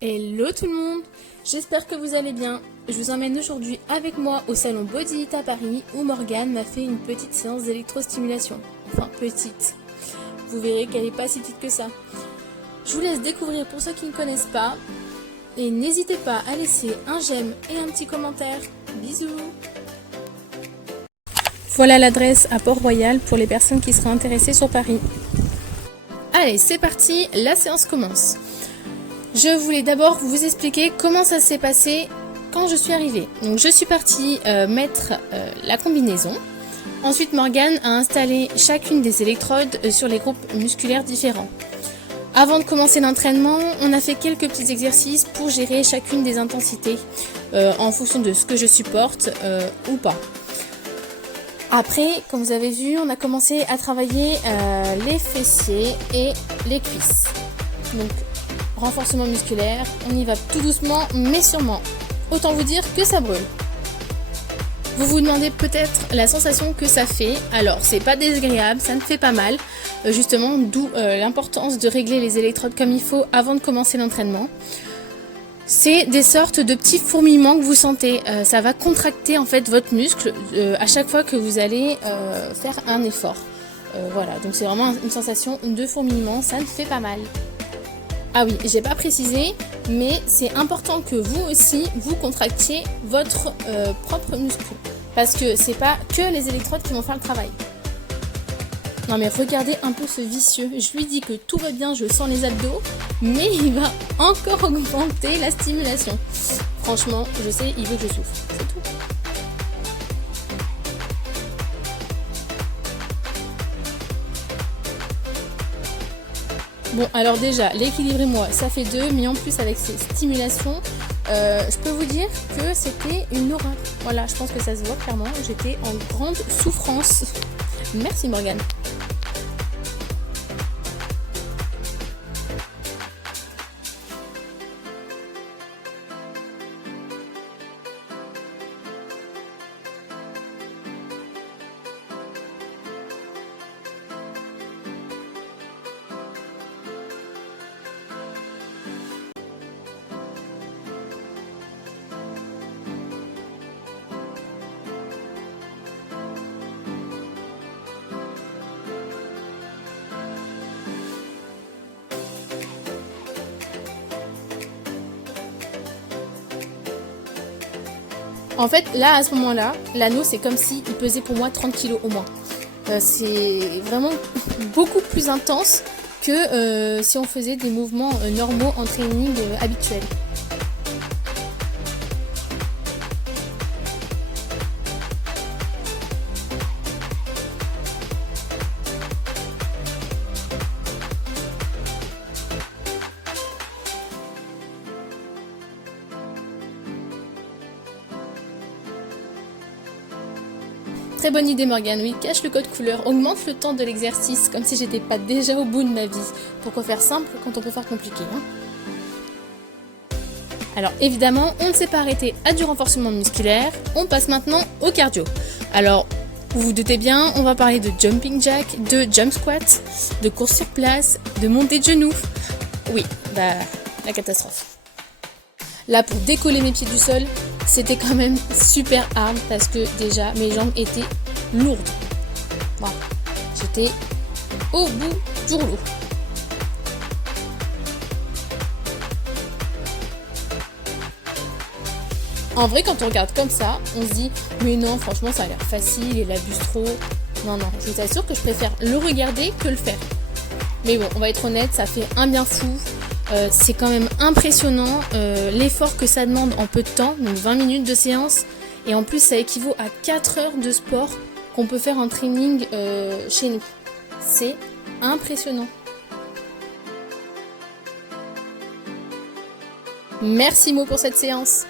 Hello tout le monde, j'espère que vous allez bien. Je vous emmène aujourd'hui avec moi au salon Body It à Paris où Morgane m'a fait une petite séance d'électrostimulation. Enfin petite, vous verrez qu'elle n'est pas si petite que ça. Je vous laisse découvrir pour ceux qui ne connaissent pas et n'hésitez pas à laisser un j'aime et un petit commentaire. Bisous. Voilà l'adresse à Port-Royal pour les personnes qui seraient intéressées sur Paris. Allez, c'est parti, la séance commence. Je voulais d'abord vous expliquer comment ça s'est passé quand je suis arrivée. Donc je suis partie mettre la combinaison. Ensuite Morgane a installé chacune des électrodes sur les groupes musculaires différents. Avant de commencer l'entraînement, on a fait quelques petits exercices pour gérer chacune des intensités en fonction de ce que je supporte ou pas. Après, comme vous avez vu, on a commencé à travailler les fessiers et les cuisses. Donc renforcement musculaire, on y va tout doucement mais sûrement. Autant vous dire que ça brûle. Vous vous demandez peut-être la sensation que ça fait. Alors c'est pas désagréable, ça ne fait pas mal. Justement, d'où l'importance de régler les électrodes comme il faut avant de commencer l'entraînement. C'est des sortes de petits fourmillements que vous sentez. Ça va contracter en fait votre muscle à chaque fois que vous allez faire un effort. Voilà, donc c'est vraiment une sensation de fourmillement, ça ne fait pas mal. Ah oui, j'ai pas précisé, mais c'est important que vous aussi, vous contractiez votre propre muscle. Parce que c'est pas que les électrodes qui vont faire le travail. Non mais regardez un peu ce vicieux. Je lui dis que tout va bien, je sens les abdos, mais il va encore augmenter la stimulation. Franchement, je sais, il veut que je souffre. C'est tout. Bon, alors déjà, l'équilibre et moi, ça fait 2, mais en plus avec ces stimulations, je peux vous dire que c'était une horreur. Voilà, je pense que ça se voit clairement, j'étais en grande souffrance. Merci Morgane. En fait, là, à ce moment-là, l'anneau, c'est comme s'il pesait pour moi 30 kg au moins. C'est vraiment beaucoup plus intense que si on faisait des mouvements normaux en training habituel. Très bonne idée Morgane, oui, cache le code couleur, augmente le temps de l'exercice, comme si j'étais pas déjà au bout de ma vie. Pourquoi faire simple quand on peut faire compliqué, hein? Alors évidemment, on ne s'est pas arrêté à du renforcement musculaire, on passe maintenant au cardio. Alors, vous vous doutez bien, on va parler de jumping jack, de jump squat, de course sur place, de montée de genoux. Oui, bah, la catastrophe. Là, pour décoller mes pieds du sol, c'était quand même super hard parce que déjà mes jambes étaient lourdes. Voilà, j'étais au bout du rouleau. En vrai, quand on regarde comme ça, on se dit mais non, franchement, ça a l'air facile, il abuse trop. Non, non, je vous assure que je préfère le regarder que le faire. Mais bon, on va être honnête, ça fait un bien fou. C'est quand même impressionnant l'effort que ça demande en peu de temps, donc 20 minutes de séance, et en plus ça équivaut à 4 heures de sport qu'on peut faire en training chez nous. C'est impressionnant. Merci Mo pour cette séance.